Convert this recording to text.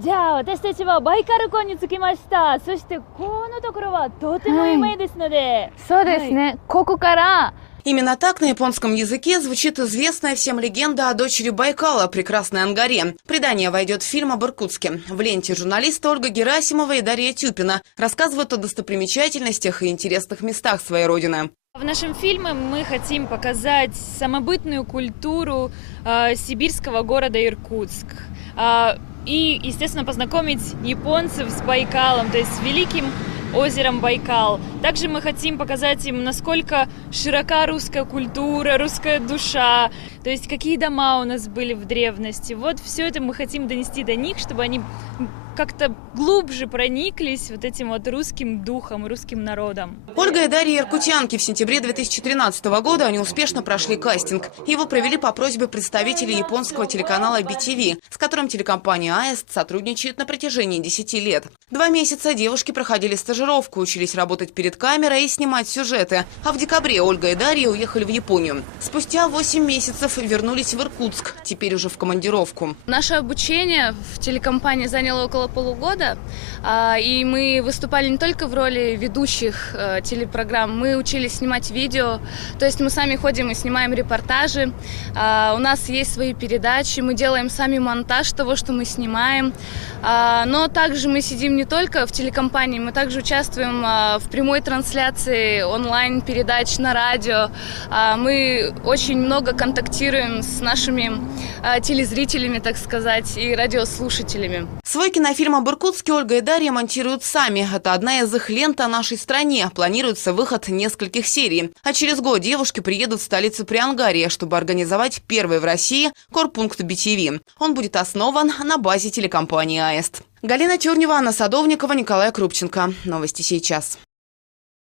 じゃあ私たちはバイカル湖に着きましたそしてこのところはとても有名ですので、そうですね。ここから、 Именно так на японском языке звучит известная всем легенда о дочери Байкала, прекрасной Ангаре. Предание войдет в фильм об Иркутске. В ленте журналисты Ольга Герасимова и Дарья Тюпина рассказывают о достопримечательностях и интересных местах своей родины. В нашем фильме мы хотим показать самобытную культуру э, сибирского города Иркутск. Э, и, естественно, познакомить японцев с Байкалом, то есть с великим озером Байкал. Также мы хотим показать им, насколько широка русская культура, русская душа, то есть какие дома у нас были в древности. Вот все это мы хотим донести до них, чтобы они как-то глубже прониклись вот этим вот русским духом, русским народом. Ольга и Дарья Иркутянки в сентябре 2013 года они успешно прошли кастинг. Его провели по просьбе представителей японского телеканала BTV, с которым телекомпания АЭСТ сотрудничает на протяжении 10 лет. Два месяца девушки проходили стажировку, учились работать перед камерой и снимать сюжеты. А в декабре Ольга и Дарья уехали в Японию. Спустя 8 месяцев вернулись в Иркутск, теперь уже в командировку. Наше обучение в телекомпании заняло около полугода, а, и мы выступали не только в роли ведущих э, телепрограмм, мы учились снимать видео, то есть мы сами ходим и снимаем репортажи, А, у нас есть свои передачи, мы делаем сами монтаж того, что мы снимаем, А, но также мы сидим не только в телекомпании, мы также участвуем в прямой трансляции онлайн-передач на радио, мы очень много контактируем с нашими телезрителями, так сказать, и радиослушателями. Свой кинофильм об Иркутске Ольга и Дарья монтируют сами. Это одна из их лент о нашей стране. Планируется выход нескольких серий. А через год девушки приедут в столицу Приангария, чтобы организовать первый в России корпункт BTV. Он будет основан на базе телекомпании АЭСТ. Галина Тюрнева, Анна Садовникова, Николай Крупченко. Новости сейчас.